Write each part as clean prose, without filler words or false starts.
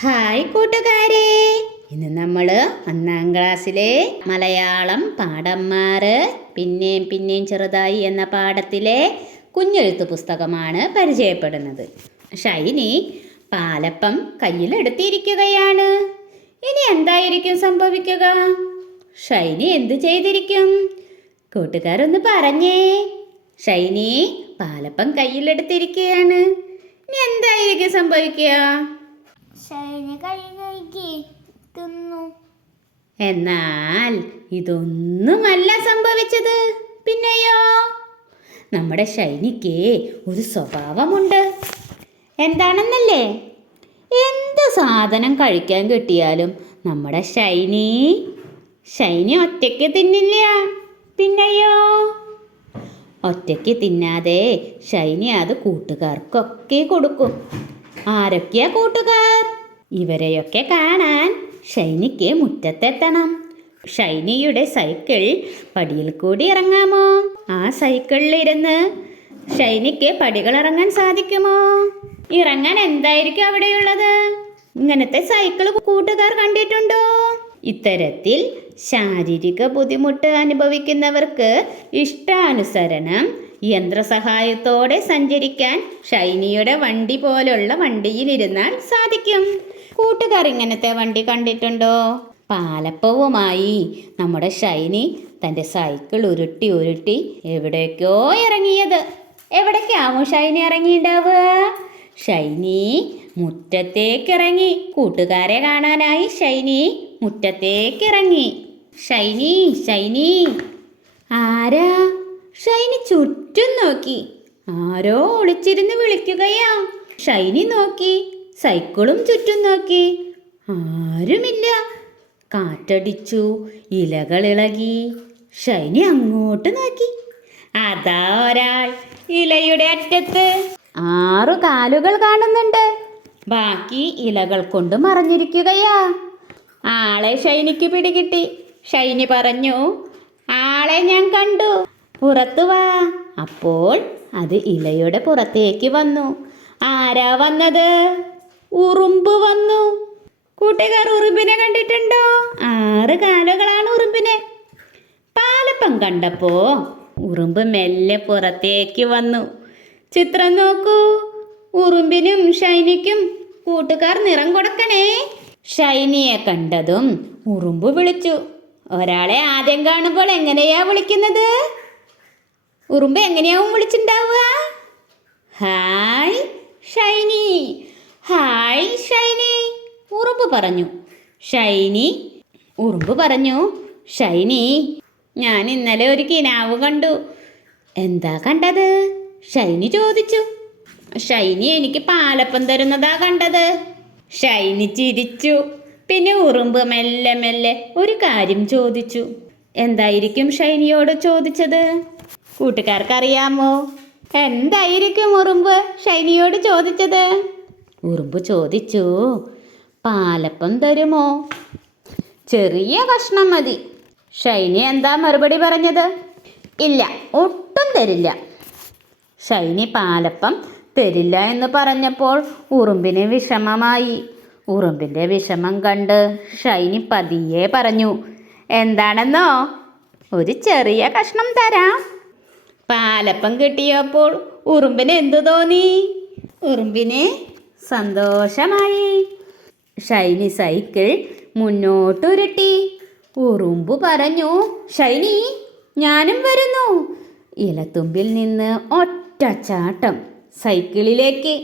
Hi കൂട്ടുകാരെ, ഇന്ന് നമ്മൾ 1-ാം ക്ലാസ്സിലെ മലയാളം പാഠന്മാര് പിന്നെയും പിന്നെയും ചെറുതായി എന്ന പാഠത്തിലെ കുഞ്ഞെഴുത്ത് പുസ്തകമാണ് പരിചയപ്പെടുന്നത്. ഷൈനി പാലപ്പം കയ്യിലെടുത്തിരിക്കുകയാണ്. ഇനി എന്തായിരിക്കും സംഭവിക്കുക? ഷൈനി എന്തു ചെയ്തിരിക്കും? കൂട്ടുകാരൊന്ന് പറഞ്ഞേ. ഷൈനി പാലപ്പം കയ്യിലെടുത്തിരിക്കുകയാണ്. ഇനി എന്തായിരിക്കും സംഭവിക്കുക? എന്നാൽ ഇതൊന്നുമല്ല സംഭവിച്ചത്. പിന്നെയോ, നമ്മുടെ ഷൈനിക്ക് ഒരു സ്വഭാവമുണ്ട്. എന്താണെന്നല്ലേ? എന്ത് സാധനം കഴിക്കാൻ കിട്ടിയാലും നമ്മുടെ ഷൈനി ഒറ്റയ്ക്ക് തിന്നില്ല. പിന്നെയോ, ഒറ്റയ്ക്ക് തിന്നാതെ ഷൈനി അത് കൂട്ടുകാർക്കൊക്കെ കൊടുക്കും. ആരൊക്കെയാ കൂട്ടുകാർ? ഇവരെയൊക്കെ കാണാൻ ഷൈനിക്ക് മുറ്റത്തെത്തണം. ഷൈനിയുടെ സൈക്കിൾ പടിയിൽ കൂടി ഇറങ്ങാമോ? ആ സൈക്കിളിലിരുന്ന് ഷൈനിക്ക് പടികൾ ഇറങ്ങാൻ സാധിക്കുമോ? ഇറങ്ങാൻ എന്തായിരിക്കും അവിടെയുള്ളത്? ഇങ്ങനത്തെ സൈക്കിൾ കൂട്ടുകാർ കണ്ടിട്ടുണ്ടോ? ഇത്തരത്തിൽ ശാരീരിക ബുദ്ധിമുട്ട് അനുഭവിക്കുന്നവർക്ക് ഇഷ്ടാനുസരണം യന്ത്രസഹായത്തോടെ സഞ്ചരിക്കാൻ ഷൈനിയുടെ വണ്ടി പോലുള്ള വണ്ടിയിലിരുന്നാൽ സാധിക്കും. കൂട്ടുകാർ ഇങ്ങനത്തെ വണ്ടി കണ്ടിട്ടുണ്ടോ? പാലപ്പവുമായി നമ്മുടെ ഷൈനി തൻ്റെ സൈക്കിൾ ഉരുട്ടി എവിടേക്കോ ഇറങ്ങിയത്. എവിടേക്കാവും ഷൈനി ഇറങ്ങിയിട്ടുണ്ടാവുക? ഷൈനി മുറ്റത്തേക്കിറങ്ങി. കൂട്ടുകാരെ കാണാനായി ഷൈനി മുറ്റത്തേക്കിറങ്ങി. ഷൈനി ആരാ? ഷൈനി ചുറ്റും നോക്കി. ആരോ ഒളിച്ചിരുന്ന് വിളിക്കുകയാ. ഷൈനി നോക്കി, സൈക്കിളും ചുറ്റും നോക്കി. ആരുമില്ല. കാറ്റടിച്ചു, ഇലകൾ ഇളകി. ഷൈനി അങ്ങോട്ട് നോക്കി. അതാ ഒരാൾ ഇലയുടെ അറ്റത്ത്. 6 കാലുകൾ കാണുന്നുണ്ട്. ബാക്കി ഇലകൾ കൊണ്ട് മറഞ്ഞിരിക്കുകയാ. ആളെ ഷൈനിക്ക് പിടികിട്ടി. ഷൈനി പറഞ്ഞു, ആളെ ഞാൻ കണ്ടു, പുറത്തു വാ. അപ്പോൾ അത് ഇലയുടെ പുറത്തേക്ക് വന്നു. ആരാ വന്നത്? ഉറുമ്പ് വന്നു. കൂട്ടുകാർ ഉറുമ്പിനെ കണ്ടിട്ടുണ്ടോ? 6 കാലുകളാണ് ഉറുമ്പിന്. പാലപ്പം കണ്ടപ്പോ ഉറുമ്പ് മെല്ലെ പുറത്തേക്ക് വന്നു. ചിത്രം നോക്കൂ. ഉറുമ്പിനും ഷൈനിക്കും കൂട്ടുകാർ നിറം കൊടുക്കണേ. ഷൈനിയെ കണ്ടതും ഉറുമ്പ് വിളിച്ചു. ഒരാളെ ആദ്യം കാണുമ്പോൾ എങ്ങനെയാ വിളിക്കുന്നത്? ഉറുമ്പ് എങ്ങനെയാവും വിളിച്ചിട്ടുണ്ടാവുക? ഹായ് ഷൈനി, ഹായ് ഷൈനി, ഉറുമ്പ് പറഞ്ഞു. ഉറുമ്പ് പറഞ്ഞു, ഷൈനി, ഞാൻ ഇന്നലെ ഒരു കിനാവ് കണ്ടു. എന്താ കണ്ടത്? ഷൈനി ചോദിച്ചു. ഷൈനി എനിക്ക് പാലപ്പം തരുന്നതാ കണ്ടത്. ഷൈനി ചിരിച്ചു. പിന്നെ ഉറുമ്പ് മെല്ലെ ഒരു കാര്യം ചോദിച്ചു. എന്തായിരിക്കും ഷൈനിയോട് ചോദിച്ചത്? കൂട്ടുകാർക്കറിയാമോ? എന്തായിരിക്കും ഉറുമ്പ് ഷൈനിയോട് ചോദിച്ചത്? ഉറുമ്പ് ചോദിച്ചു, പാലപ്പം തരുമോ? ചെറിയ കഷ്ണം മതി. ഷൈനി എന്താ മറുപടി പറഞ്ഞത്? ഇല്ല, ഒട്ടും തരില്ല. ഷൈനി പാലപ്പം തരില്ല എന്ന് പറഞ്ഞപ്പോൾ ഉറുമ്പിന് വിഷമമായി. ഉറുമ്പിൻ്റെ വിഷമം കണ്ട് ഷൈനി പതിയെ പറഞ്ഞു, എന്താണെന്നോ, ഒരു ചെറിയ കഷ്ണം തരാം. പാലപ്പം കിട്ടിയപ്പോൾ ഉറുമ്പിന് എന്തു തോന്നി? ഉറുമ്പിന് സന്തോഷമായി. ഷൈനി സൈക്കിൾ മുന്നോട്ടുരുട്ടി. ഉറുമ്പ് പറഞ്ഞു, ഷൈനി, ഞാനും വരുന്നു. ഇലത്തുമ്പിൽ നിന്ന് ഒറ്റ ചാട്ടം സൈക്കിളിലേക്ക്.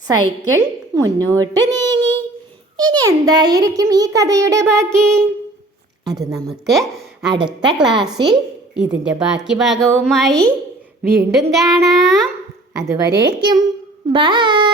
സൈക്കിൾ മുന്നോട്ട് നീങ്ങി. ഇനി എന്തായിരിക്കും ഈ കഥയുടെ ബാക്കി? അത് നമുക്ക് അടുത്ത ക്ലാസ്സിൽ ഇതിൻ്റെ ബാക്കി ഭാഗവുമായി വീണ്ടും കാണാം. അതുവരേക്കും ബൈ.